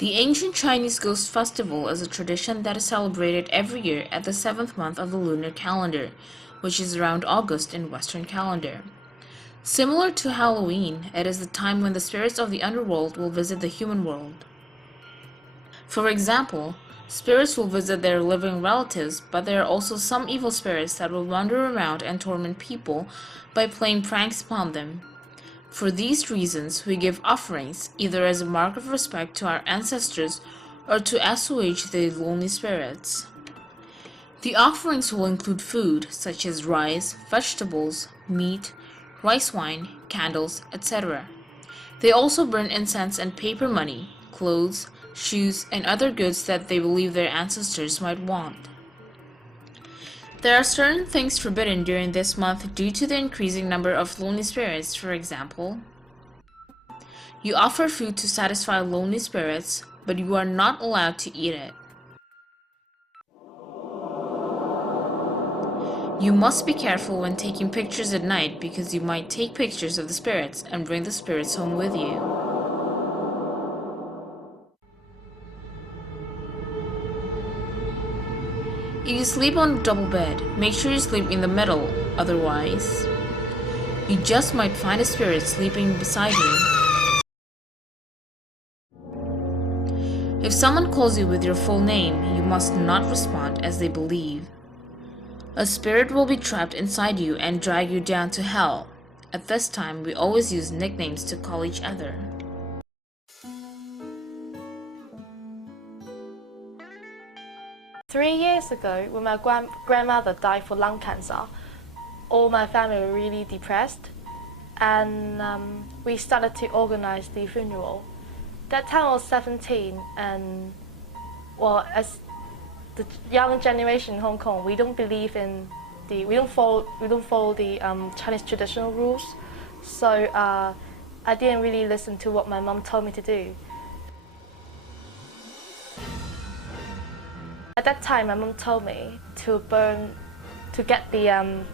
The ancient Chinese Ghost Festival is a tradition that is celebrated every year at the 7th month of the lunar calendar, which is around August in Western calendar. Similar to Halloween, it is the time when the spirits of the underworld will visit the human world. For example, spirits will visit their living relatives, but there are also some evil spirits that will wander around and torment people by playing pranks upon them. For these reasons, we give offerings, either as a mark of respect to our ancestors or to assuage the lonely spirits. The offerings will include food such as rice, vegetables, meat, rice wine, candles, etc. They also burn incense and paper money, clothes, shoes, and other goods that they believe their ancestors might want. There are certain things forbidden during this month due to the increasing number of lonely spirits. For example, you offer food to satisfy lonely spirits, but you are not allowed to eat it. You must be careful when taking pictures at night because you might take pictures of the spirits and bring the spirits home with you. If you sleep on a double bed, make sure you sleep in the middle, otherwise, you just might find a spirit sleeping beside you. If someone calls you with your full name, you must not respond as they believe. A spirit will be trapped inside you and drag you down to hell. At this time, we always use nicknames to call each other. Three years ago, when my grandmother died for lung cancer, all my family were really depressed, and we started to organize the funeral. That time I was 17, and well, as the young generation in Hong Kong, we don't believe in we don't follow the Chinese traditional rules, so I didn't really listen to what my mom told me to do. At that time, my mom told me to get the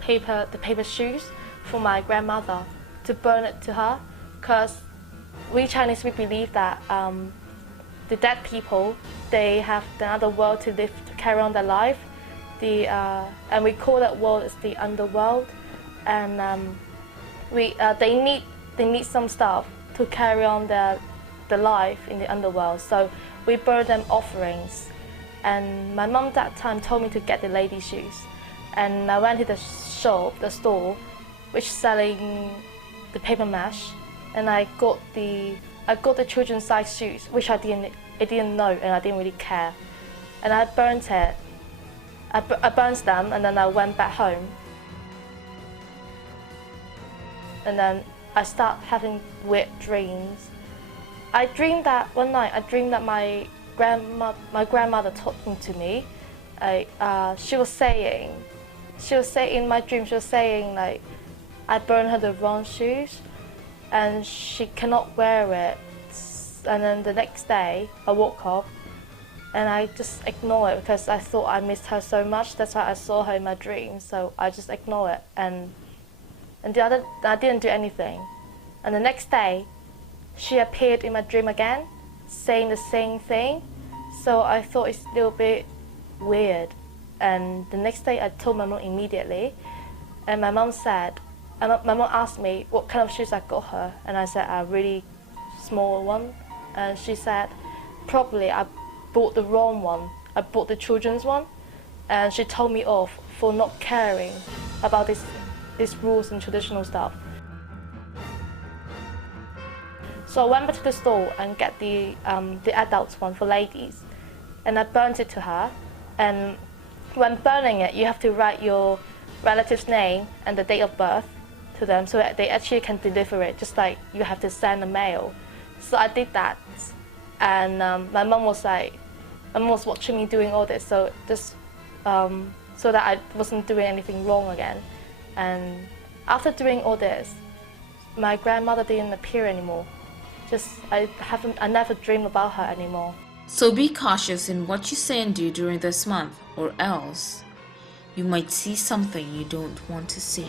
paper shoes for my grandmother, to burn it to her, because we Chinese, we believe that the dead people, they have another world to live, to carry on their life. And we call that world as the underworld, and they need some stuff to carry on their life in the underworld. So we burn them offerings. And my mom that time told me to get the lady shoes, and I went to the shop, the store, which selling the paper mesh, and I got the children's size shoes, which I didn't know, and I didn't really care, and I burnt it. I burnt them, and then I went back home, and then I started having weird dreams. I dreamed that one night. I dreamed that my grandmother talking to me. She was saying in my dream, she was saying like, I burned her the wrong shoes, and she cannot wear it. And then the next day, I woke up, and I just ignored it because I thought I missed her so much. That's why I saw her in my dream. So I just ignored it, and I didn't do anything. And the next day, she appeared in my dream again, saying the same thing. So I thought it's a little bit weird. And the next day I told my mom immediately, and my mom asked me what kind of shoes I got her, and I said a really small one, and she said probably I bought the wrong one. I bought the children's one, and she told me off for not caring about these rules and traditional stuff. So I went back to the store and get the adults one for ladies, and I burnt it to her. And when burning it, you have to write your relative's name and the date of birth to them, so that they actually can deliver it, just like you have to send a mail. So I did that, and my mom was watching me doing all this, so just so that I wasn't doing anything wrong again. And after doing all this, my grandmother didn't appear anymore. I never dreamed about her anymore. So be cautious in what you say and do during this month, or else you might see something you don't want to see.